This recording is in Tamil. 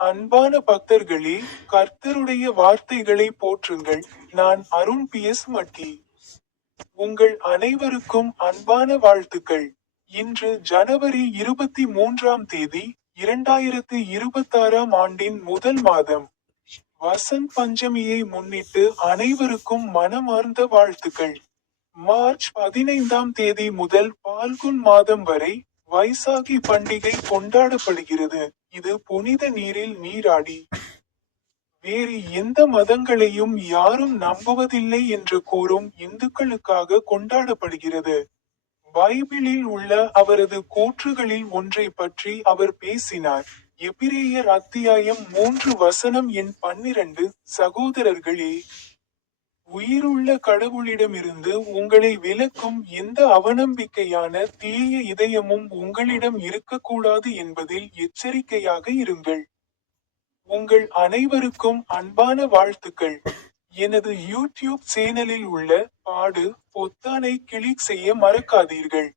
அன்பான பக்தர்களே, கர்த்தருடைய வார்த்தைகளை போற்றுங்கள். நான் அருண் PS மட்டி. உங்கள் அனைவருக்கும் அன்பான வாழ்த்துக்கள். இன்று ஜனவரி 23ஆம் தேதி, 2026ஆம் ஆண்டின் முதல் மாதம். வசந்த் பஞ்சமியை முன்னிட்டு அனைவருக்கும் மனமார்ந்த வாழ்த்துக்கள். மார்ச் 15ஆம் தேதி முதல் பால்குன் மாதம் வரை வைசாகி பண்டிகை கொண்டாடப்படுகிறது. இது புனித நீரில் நீராடி வேறு எந்த மதங்களையும் யாரும் நம்புவதில்லை என்று கூறும் இந்துக்களுக்காக கொண்டாடப்படுகிறது. பைபிளில் உள்ள அவரது கூற்றுகளில் ஒன்றை பற்றி அவர் பேசினார். எபிரேயர் அத்தியாயம் 3 வசனம் எண் 12. சகோதரர்களே, உயிருள்ள கடவுளிடமிருந்து உங்களை விலக்கும் எந்த அவநம்பிக்கையான தீய இதயமும் உங்களிடம் இருக்கக்கூடாது என்பதில் எச்சரிக்கையாக இருங்கள். உங்கள் அனைவருக்கும் அன்பான வாழ்த்துக்கள். எனது யூடியூப் சேனலில் உள்ள பாடு பொத்தானை கிளிக் செய்ய மறக்காதீர்கள்.